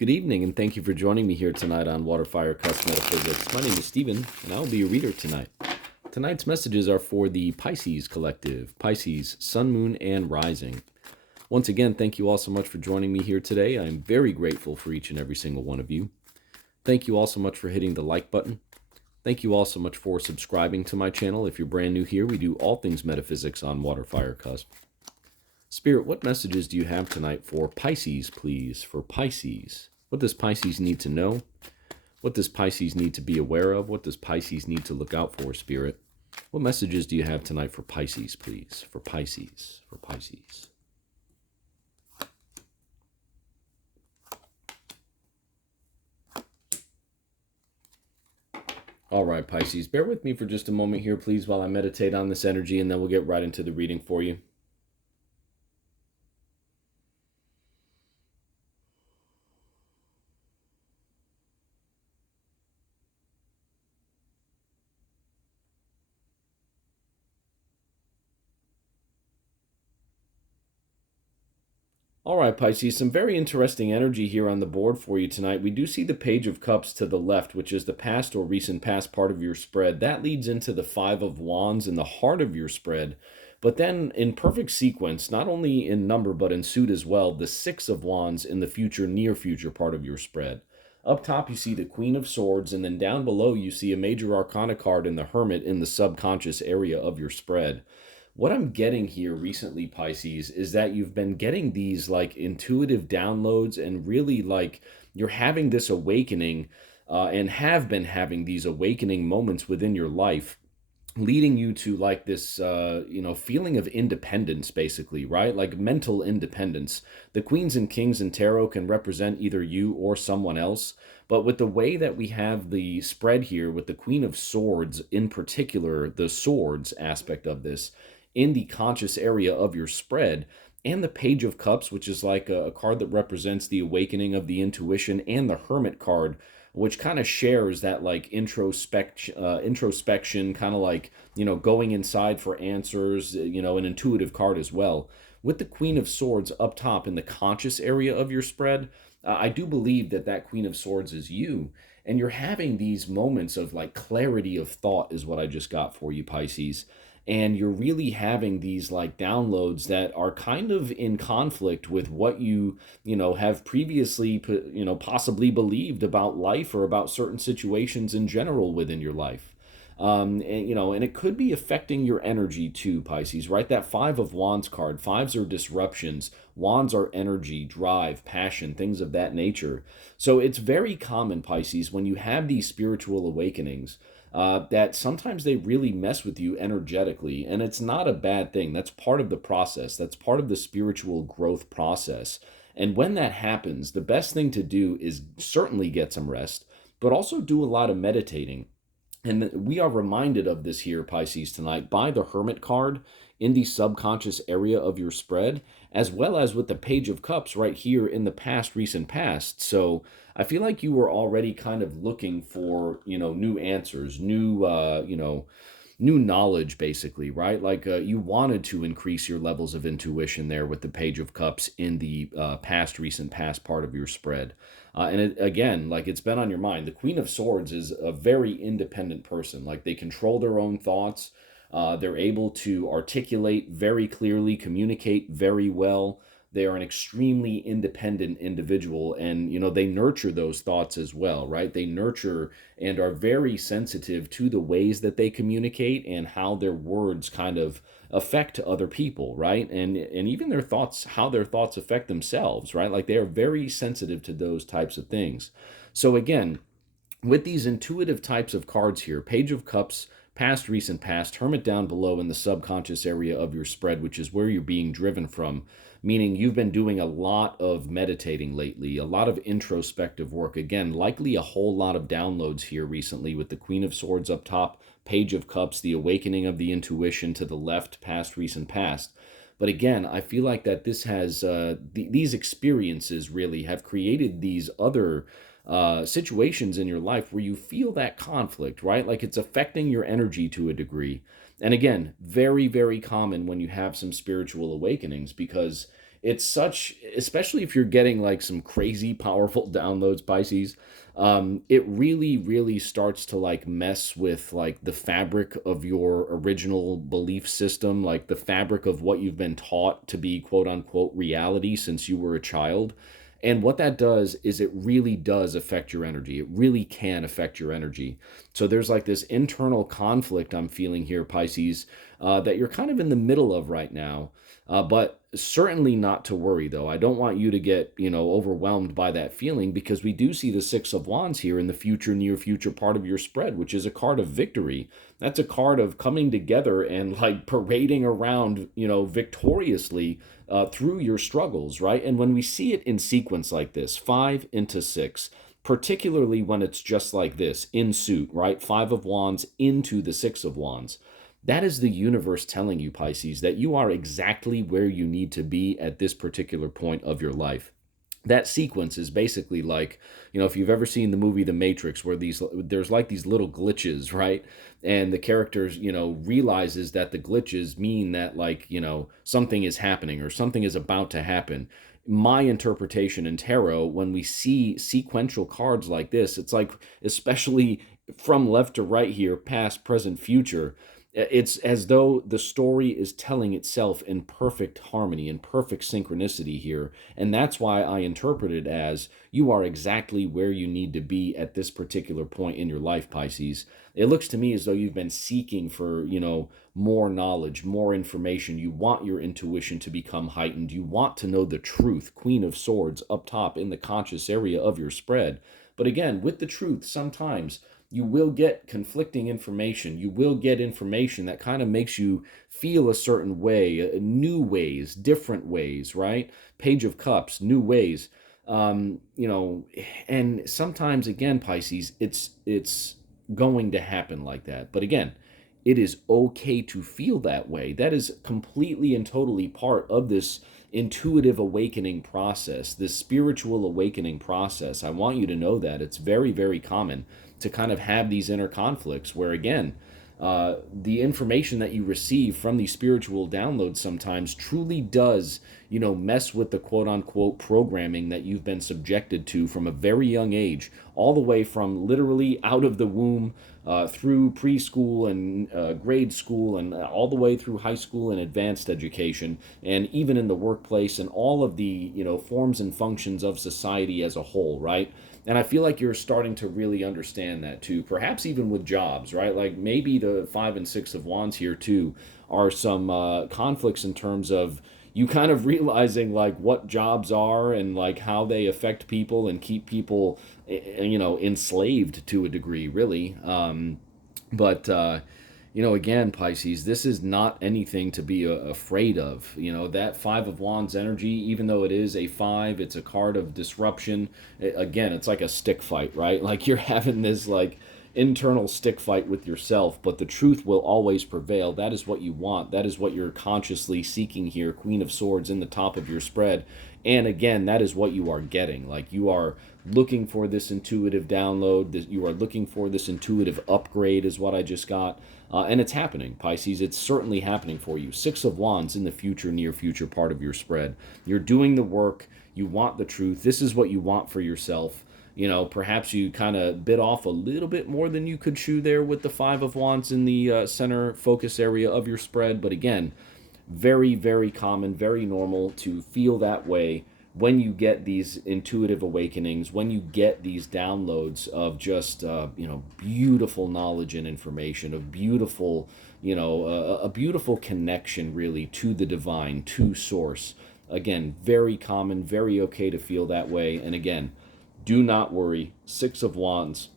Good evening, and thank you for joining me here tonight on WaterFireCusp Metaphysics. My name is Stephen, and I'll be your reader tonight. Tonight's messages are for the Pisces collective, Pisces, Sun, Moon, and Rising. Once again, thank you all so much for joining me here today. I'm very grateful for each and every single one of you. Thank you all so much for hitting the like button. Thank you all so much for subscribing to my channel. If you're brand new here, we do all things metaphysics on WaterFireCusp. Spirit, what messages do you have tonight for Pisces, please? For Pisces. What does Pisces need to know? What does Pisces need to be aware of? What does Pisces need to look out for, Spirit? What messages do you have tonight for Pisces, please? For Pisces. For Pisces. All right, Pisces. Bear with me for just a moment here, please, while I meditate on this energy, and then we'll get right into the reading for you. All right, Pisces, some very interesting energy here on the board for you tonight. We do see the Page of Cups to the left, which is the past or recent past part of your spread. That leads into the Five of Wands in the heart of your spread. But then in perfect sequence, not only in number but in suit as well, the Six of Wands in the future, near future part of your spread. Up top, you see the Queen of Swords, and then down below, you see a Major Arcana card in the Hermit in the subconscious area of your spread. What I'm getting here recently, Pisces, is that you've been getting these like intuitive downloads and really like you're having this awakening and have been having these awakening moments within your life, leading you to like this feeling of independence, basically, right? Like mental independence. The Queens and Kings in tarot can represent either you or someone else, but with the way that we have the spread here with the Queen of Swords in particular, the swords aspect of this in the conscious area of your spread, and the Page of Cups, which is like a card that represents the awakening of the intuition, and the Hermit card, which kind of shares that like introspection, kind of like, going inside for answers, an intuitive card as well. With the Queen of Swords up top in the conscious area of your spread, I do believe that that Queen of Swords is you. And you're having these moments of like clarity of thought is what I just got for you, Pisces. And you're really having these like downloads that are kind of in conflict with what you have previously possibly believed about life or about certain situations in general within your life. And it could be affecting your energy too, Pisces, right? That Five of Wands card. Fives are disruptions. Wands are energy, drive, passion, things of that nature. So it's very common, Pisces, when you have these spiritual awakenings, that sometimes they really mess with you energetically, and it's not a bad thing. That's part of the process. That's part of the spiritual growth process. And when that happens, the best thing to do is certainly get some rest, but also do a lot of meditating. And we are reminded of this here, Pisces, tonight by the Hermit card in the subconscious area of your spread, as well as with the Page of Cups right here in the past, recent past. So I feel like you were already kind of looking for, new answers, new knowledge, basically, right? Like you wanted to increase your levels of intuition there with the Page of Cups in the past, recent past part of your spread. Again, like it's been on your mind. The Queen of Swords is a very independent person. Like they control their own thoughts. They're able to articulate very clearly, communicate very well. They are an extremely independent individual, and they nurture those thoughts as well, right? They nurture and are very sensitive to the ways that they communicate and how their words kind of affect other people, right? And even their thoughts, how their thoughts affect themselves, right? Like they are very sensitive to those types of things. So again, with these intuitive types of cards here, Page of Cups, past, recent past, Hermit down below in the subconscious area of your spread, which is where you're being driven from, meaning you've been doing a lot of meditating lately, a lot of introspective work. Again, likely a whole lot of downloads here recently with the Queen of Swords up top, Page of Cups, the awakening of the intuition to the left, past, recent past. But again, I feel like that this has, these experiences really have created these other situations in your life where you feel that conflict, right? Like it's affecting your energy to a degree. And again, very, very common when you have some spiritual awakenings, because it's such, especially if you're getting like some crazy powerful downloads, Pisces, it really, really starts to like mess with like the fabric of your original belief system, like the fabric of what you've been taught to be quote unquote reality since you were a child. And what that does is it really does affect your energy. It really can affect your energy. So there's like this internal conflict I'm feeling here, Pisces, that you're kind of in the middle of right now. But certainly not to worry, though. I don't want you to get, overwhelmed by that feeling, because we do see the Six of Wands here in the future, near future part of your spread, which is a card of victory. That's a card of coming together and like parading around, victoriously through your struggles, right? And when we see it in sequence like this, 5 into 6, particularly when it's just like this, in suit, right? 5 of Wands into the 6 of Wands. That is the universe telling you, Pisces, that you are exactly where you need to be at this particular point of your life. That sequence is basically like, if you've ever seen the movie The Matrix, where there's like these little glitches, right? And the characters, realizes that the glitches mean that like, something is happening or something is about to happen. My interpretation in tarot, when we see sequential cards like this, it's like, especially from left to right here, past, present, future, it's as though the story is telling itself in perfect harmony and perfect synchronicity here. And that's why I interpret it as you are exactly where you need to be at this particular point in your life, Pisces. It looks to me as though you've been seeking for, more knowledge, more information. You want your intuition to become heightened. You want to know the truth. Queen of Swords up top in the conscious area of your spread. But again, with the truth, sometimes you will get conflicting information. You will get information that kind of makes you feel a certain way, new ways, different ways, right? Page of Cups, new ways. Um, you know, and sometimes again, Pisces, it's going to happen like that. But again, it is okay to feel that way. That is completely and totally part of this intuitive awakening process, this spiritual awakening process. I want you to know that it's very, very common to kind of have these inner conflicts where, again, the information that you receive from these spiritual downloads sometimes truly does, mess with the quote unquote programming that you've been subjected to from a very young age, all the way from literally out of the womb, through preschool and grade school, and all the way through high school and advanced education, and even in the workplace, and all of the, forms and functions of society as a whole, right? And I feel like you're starting to really understand that too, perhaps even with jobs, right? Like maybe the 5 and 6 of Wands here too are some conflicts in terms of you kind of realizing like what jobs are and like how they affect people and keep people, enslaved to a degree, really. But again, Pisces, this is not anything to be afraid of. That 5 of Wands energy, even though it is a 5, it's a card of disruption. Again, it's like a stick fight, right? Like you're having this like internal stick fight with yourself, but the truth will always prevail. That is what you want. That is what you're consciously seeking here. Queen of Swords in the top of your spread. And again, that is what you are getting. Like you are looking for this intuitive download, that you are looking for this intuitive upgrade is what I just got. And it's happening, Pisces. It's certainly happening for you. 6 of Wands in the future, near future part of your spread. You're doing the work. You want the truth. This is what you want for yourself. Perhaps you kind of bit off a little bit more than you could chew there with the 5 of Wands in the center focus area of your spread. But again, very, very common, very normal to feel that way when you get these intuitive awakenings, when you get these downloads of just, beautiful knowledge and information, of beautiful, a beautiful connection really to the divine, to source. Again, very common, very okay to feel that way. And again, do not worry. 6 of Wands,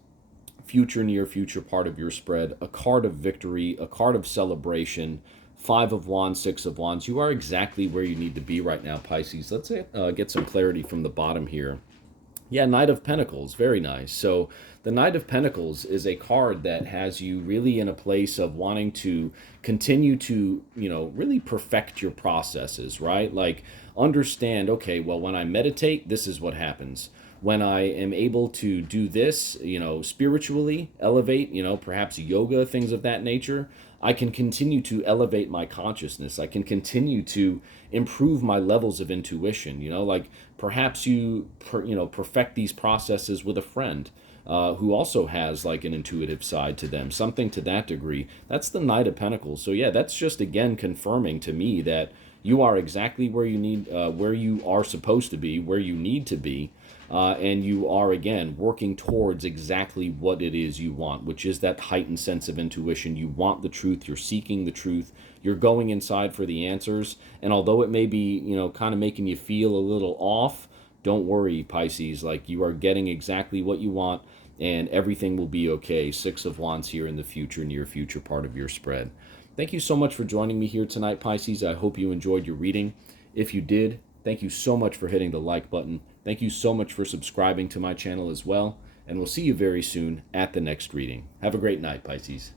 future, near future part of your spread, a card of victory, a card of celebration. 5 of Wands, 6 of Wands. You are exactly where you need to be right now, Pisces. Let's get some clarity from the bottom here. Yeah, Knight of Pentacles. Very nice. So the Knight of Pentacles is a card that has you really in a place of wanting to continue to, really perfect your processes, right? Like understand, okay, well, when I meditate, this is what happens. When I am able to do this, spiritually elevate, perhaps yoga, things of that nature, I can continue to elevate my consciousness. I can continue to improve my levels of intuition. Like perhaps perfect these processes with a friend who also has like an intuitive side to them, something to that degree. That's the Knight of Pentacles. So yeah, that's just again confirming to me that you are exactly where you are supposed to be, where you need to be, and you are again working towards exactly what it is you want, which is that heightened sense of intuition. You want the truth. You're seeking the truth. You're going inside for the answers. And although it may be, kind of making you feel a little off, don't worry, Pisces. Like you are getting exactly what you want, and everything will be okay. Six of Wands here in the future, near future part of your spread. Thank you so much for joining me here tonight, Pisces. I hope you enjoyed your reading. If you did, thank you so much for hitting the like button. Thank you so much for subscribing to my channel as well. And we'll see you very soon at the next reading. Have a great night, Pisces.